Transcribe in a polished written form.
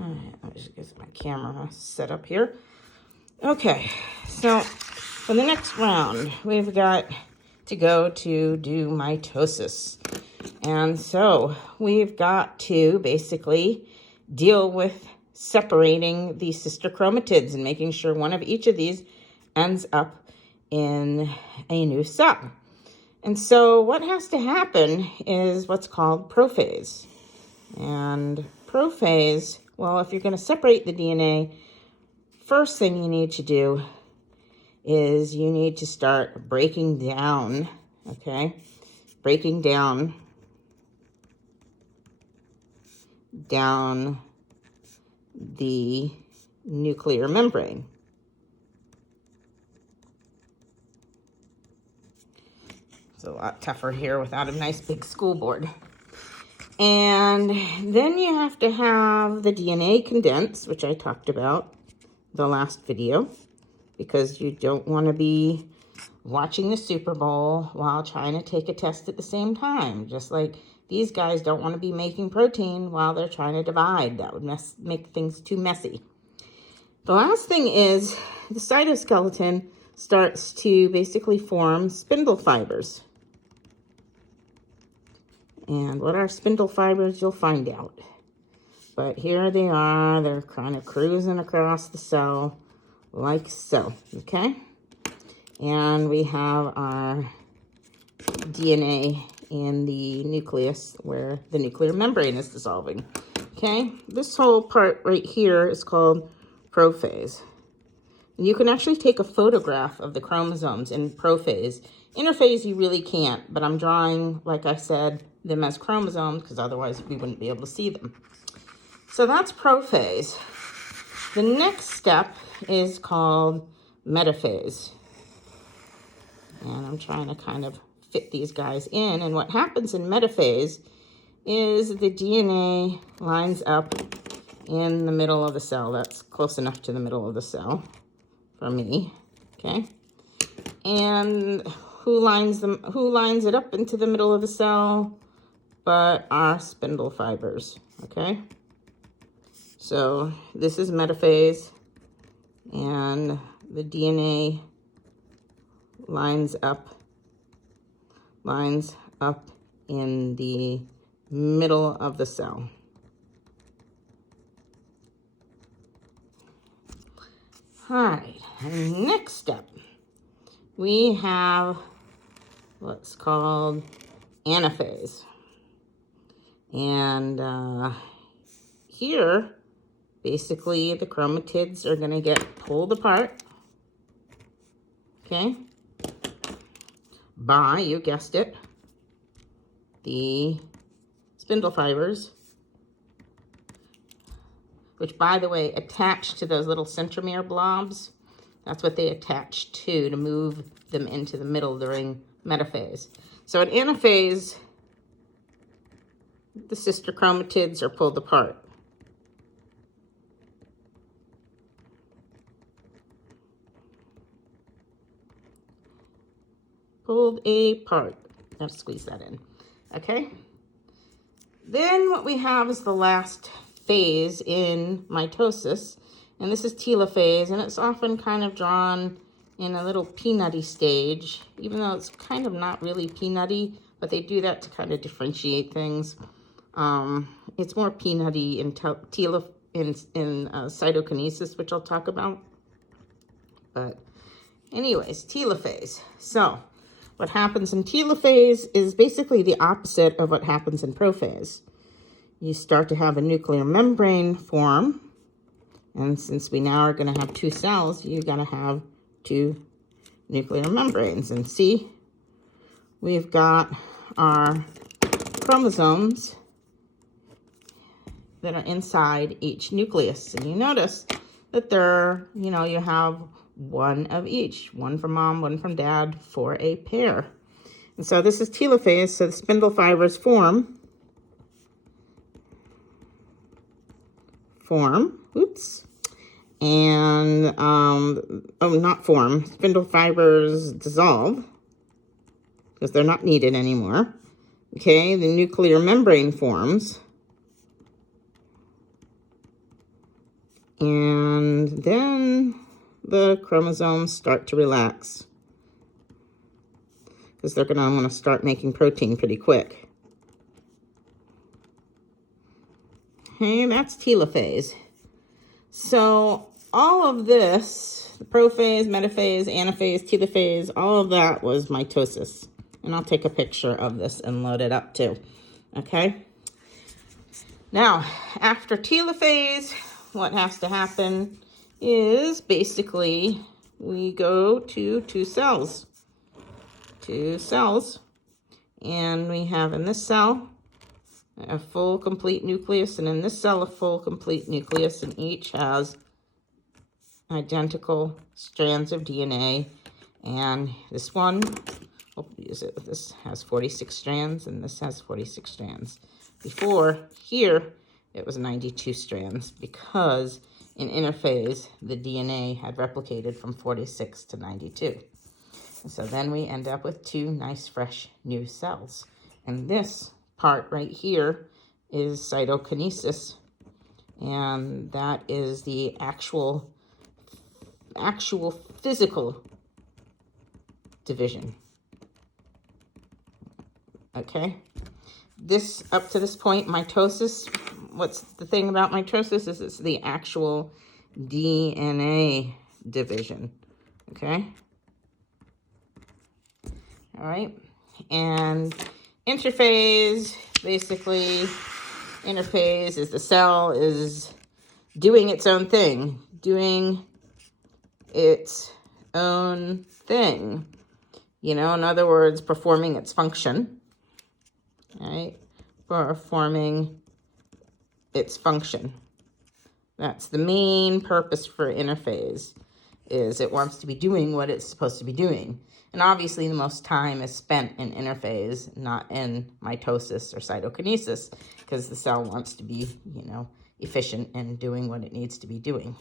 All right, let me just get my camera set up here. Okay, so for the next round, we've got to go to do mitosis. And so we've got to basically deal with separating the sister chromatids and making sure one of each of these ends up in a new cell. And so what has to happen is what's called prophase. And prophase, well, if you're going to separate the DNA, first thing you need to do is you need to start breaking down, okay? Breaking down the nuclear membrane. It's a lot tougher here without a nice big school board. And then you have to have the DNA condense, which I talked about the last video, because you don't want to be watching the Super Bowl while trying to take a test at the same time. Just like these guys don't want to be making protein while they're trying to divide. That would make things too messy. The last thing is the cytoskeleton starts to basically form spindle fibers. And what are spindle fibers, you'll find out. But here they are. They're kind of cruising across the cell like so, okay? And we have our DNA in the nucleus where the nuclear membrane is dissolving, okay? This whole part right here is called prophase. You can actually take a photograph of the chromosomes in prophase. Interphase you really can't, but I'm drawing, like I said, them as chromosomes because otherwise we wouldn't be able to see them. So that's prophase. The next step is called metaphase. And I'm trying to kind of fit these guys in. And what happens in metaphase is the DNA lines up in the middle of the cell. That's close enough to the middle of the cell for me, okay? And who lines it up into the middle of the cell but our spindle fibers, okay? So this is metaphase, and the DNA lines up in the middle of the cell. All right, and next step, we have what's called anaphase. And here, basically, the chromatids are going to get pulled apart, okay, by, you guessed it, the spindle fibers, which, by the way, attach to those little centromere blobs. That's what they attach to move them into the middle during metaphase. So at anaphase, the sister chromatids are pulled apart. Pulled apart. Let's squeeze that in. Okay. Then what we have is the last phase in mitosis, and this is telophase, and it's often kind of drawn in a little peanutty stage, even though it's kind of not really peanutty, but they do that to kind of differentiate things. It's more peanutty in cytokinesis, which I'll talk about. But anyways, telophase. So what happens in telophase is basically the opposite of what happens in prophase. You start to have a nuclear membrane form. And since we now are going to have two cells, you're going to have two nuclear membranes. And see, we've got our chromosomes that are inside each nucleus. And you notice that there, you have one of each, one from mom, one from dad for a pair. And so this is telophase, so the spindle fibers form, and, not form, spindle fibers dissolve, because they're not needed anymore. Okay, the nuclear membrane forms. And then the chromosomes start to relax because they're going to want to start making protein pretty quick. Okay, that's telophase. So all of this, the prophase, metaphase, anaphase, telophase, all of that was mitosis. And I'll take a picture of this and load it up too. Okay? Now, after telophase, what has to happen is basically we go to two cells. And we have in this cell a full complete nucleus, and in this cell a full complete nucleus, and each has identical strands of DNA. And this one, this has 46 strands, and this has 46 strands. Before here, it was 92 strands because in interphase, the DNA had replicated from 46 to 92. And so then we end up with two nice, fresh, new cells. And this part right here is cytokinesis. And that is the actual physical division. Okay? This, up to this point, mitosis, what's the thing about mitosis is it's the actual DNA division. Okay? All right, and interphase, basically, interphase is the cell is doing its own thing, you know, in other words, performing its function, right? Performing its function. That's the main purpose for interphase, is it wants to be doing what it's supposed to be doing. And obviously the most time is spent in interphase, not in mitosis or cytokinesis, because the cell wants to be, you know, efficient in doing what it needs to be doing.